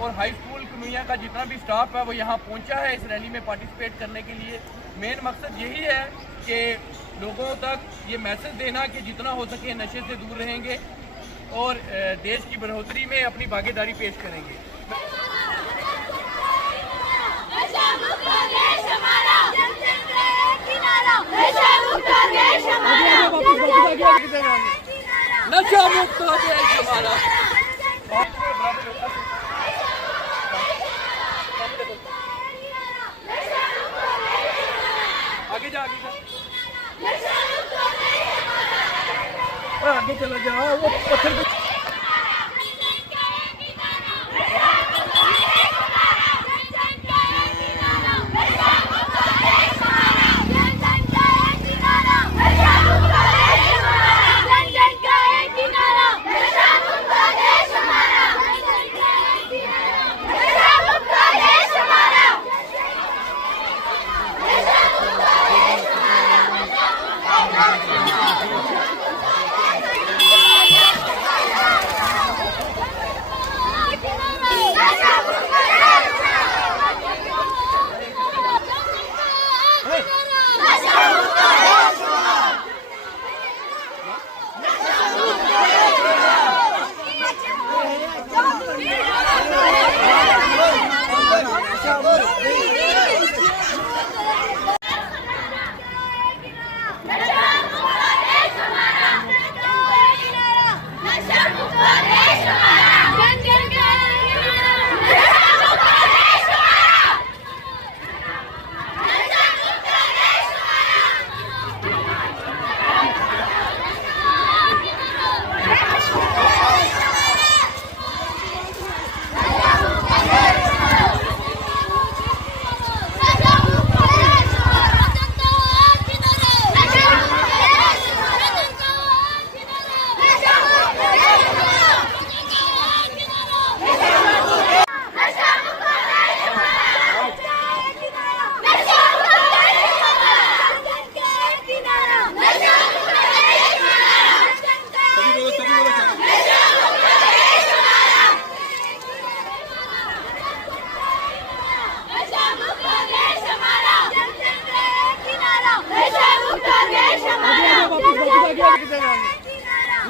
और high school कनुइया का जितना भी स्टाफ है वो यहाँ पहुँचा है इस रैली में पार्टिसिपेट करने के लिए। मेन मकसद यही है कि लोगों तक ये मैसेज देना कि जितना हो सके नशे से दूर रहेंगे और देश की बढ़ोतरी में अपनी भागीदारी पेश करेंगे। नशा मुक्त देश हमारा। आगे जा आगे चला जा वो पत्थर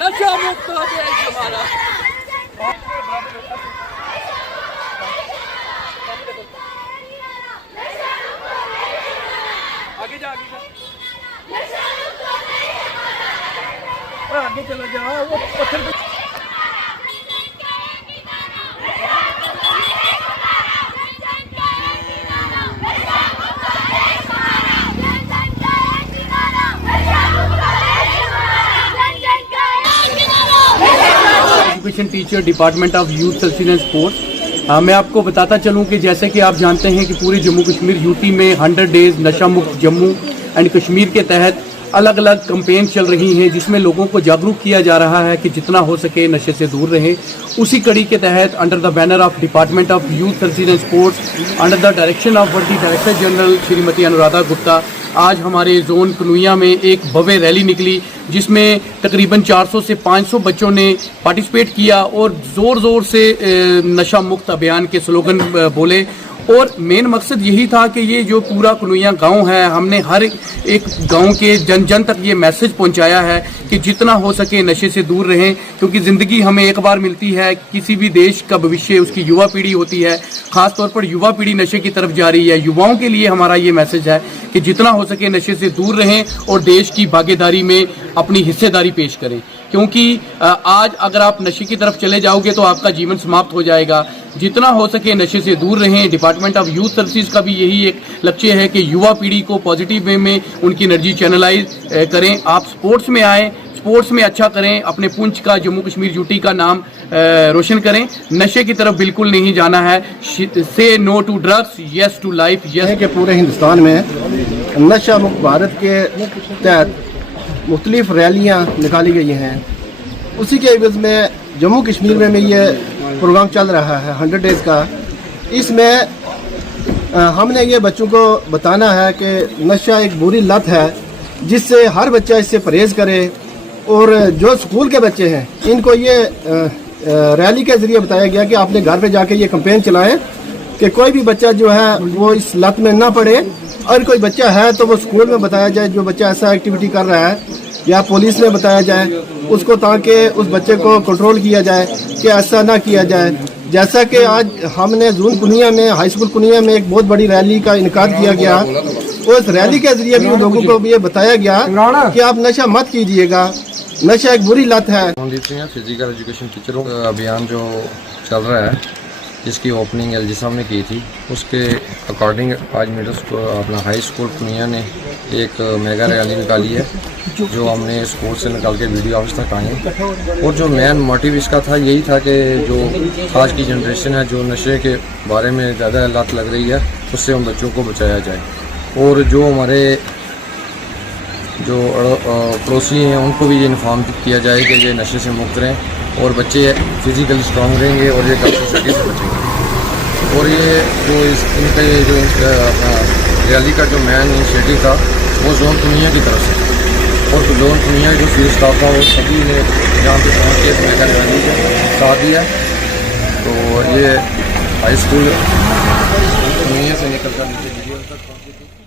नशा मुक्त देश हमारा। आगे जा आगे चला जा वो पत्थर education teacher department of youth culture and sports. मैं आपको बताता चलूं कि जैसे कि आप जानते हैं कि पूरे जम्मू कश्मीर यूटी में 100 डेज नशा मुक्त जम्मू एंड कश्मीर के तहत अलग अलग कैंपेन चल रही हैं जिसमें लोगों को जागरूक किया जा रहा है कि जितना हो सके नशे से दूर रहें। उसी कड़ी के तहत under the banner of department of youth culture and sports under the direction of वर्दी डायरेक्टर जनरल श्रीमती अनुराधा गुप्ता आज हमारे जोन कनुइया में एक भव्य रैली निकली जिसमें तकरीबन 400 से 500 बच्चों ने पार्टिसिपेट किया और ज़ोर ज़ोर से नशा मुक्त अभियान के स्लोगन बोले। और मेन मकसद यही था कि ये जो पूरा कनुइया गांव है हमने हर एक गांव के जन जन तक ये मैसेज पहुंचाया है कि जितना हो सके नशे से दूर रहें, क्योंकि ज़िंदगी हमें एक बार मिलती है। किसी भी देश का भविष्य उसकी युवा पीढ़ी होती है, ख़ास तौर पर युवा पीढ़ी नशे की तरफ जा रही है। युवाओं के लिए हमारा ये मैसेज है कि जितना हो सके नशे से दूर रहें और देश की भागीदारी में अपनी हिस्सेदारी पेश करें, क्योंकि आज अगर आप नशे की तरफ चले जाओगे तो आपका जीवन समाप्त हो जाएगा। जितना हो सके नशे से दूर रहें। डिपार्टमेंट ऑफ यूथ सर्विसेज का भी यही एक लक्ष्य है कि युवा पीढ़ी को पॉजिटिव वे में उनकी एनर्जी चैनलाइज करें। आप स्पोर्ट्स में आएँ, स्पोर्ट्स में अच्छा करें, अपने पुंछ का जम्मू कश्मीर यूटी का नाम रोशन करें। नशे की तरफ बिल्कुल नहीं जाना है। Say no to drugs, yes to life. Yes के पूरे हिंदुस्तान में नशा मुक्त भारत के तहत मुख्तलिफ रैलियाँ निकाली गई हैं। उसी के एवज में जम्मू कश्मीर में ये प्रोग्राम चल रहा है 100 डेज़ का। इसमें हमने ये बच्चों को बताना है कि नशा एक बुरी लत है जिससे हर बच्चा इससे परहेज़ करे। और जो स्कूल के बच्चे हैं इनको ये रैली के जरिए बताया गया कि आपने घर पे जाके ये कैंपेन चलाएं कि कोई भी बच्चा जो है वो इस लत में ना पड़े, और कोई बच्चा है तो वो स्कूल में बताया जाए जो बच्चा ऐसा एक्टिविटी कर रहा है, या पुलिस में बताया जाए उसको, ताकि उस बच्चे को कंट्रोल किया जाए कि ऐसा ना किया जाए। जैसा कि आज हमने जून पुनिया में, हाई स्कूल पुनिया में एक बहुत बड़ी रैली का इनकाद किया गया, उस रैली के जरिए भी लोगों को ये बताया गया कि आप नशा मत कीजिएगा, नशा एक बुरी लत है। फिजिकल एजुकेशन टीचरों का अभियान जो चल रहा है, जिसकी ओपनिंग एलजी साहब ने की थी, उसके अकॉर्डिंग आज मिडिल स्कूल अपना हाई स्कूल पुनिया ने एक मेगा रैली निकाली है, जो हमने स्कूल से निकाल के वीडियो ऑफिस तक आए। और जो मेन मोटिव इसका था यही था कि जो आज की जनरेशन है जो नशे के बारे में ज़्यादा लत लग रही है, उससे उन बच्चों को बचाया जाए, और जो हमारे जो पड़ोसी हैं उनको भी ये इन्फॉर्म किया जाए कि ये नशे से मुक्त रहें और बच्चे फिज़िकली स्ट्रॉन्ग रहेंगे और ये टॉक्सिसिटी से बचेंगे। और ये जो इनका ये जो अपना रैली का जो मेन इनिशिएटिव था वो जोन पुनिया की तरफ से, और जोन पुनिया जो फील्ड स्टाफ था वो सभी ने यहाँ पे पहुँच के मेगा रैली का साथ दिया। तो ये हाई स्कूल पुनिया से निकल कर नीचे वीडियो तक पहुँची थी।